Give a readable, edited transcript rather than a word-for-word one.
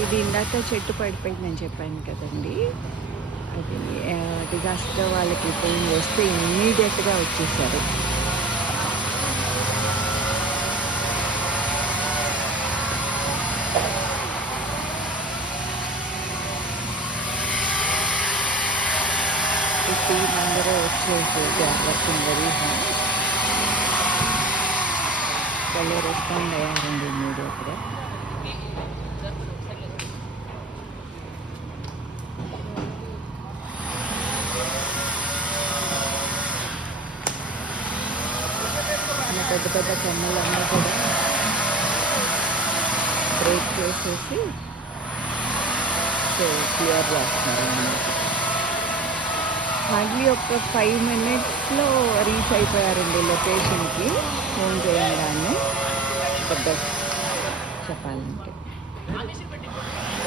ఇది ఇందాక చెట్టు పడిపోయిందని చెప్పాను కదండీ! అది డిజాస్టర్ వాళ్ళకి ఫోన్ చేస్తే ఇమ్మీడియేట్‌గా వచ్చేసారు. ఈ టీమ్ అందరూ వచ్చేసారు. They are working very hard. వాళ్ళు రెస్పాండ్ అయ్యారండి ఇమ్మీడియేట్‌గా. మన పెద్ద పెద్ద కొమ్మలన్నీ కూడా బ్రేక్ చేసేసి సో క్లియర్ చేస్తున్నారన్నమాట. హార్డ్లీ ఒక 5 మినిట్స్‌లో రీచ్ అయిపోయారండి లొకేషన్‌కి ఫోన్ చేయంగానే. ద బెస్ట్ చెప్పాలంటే.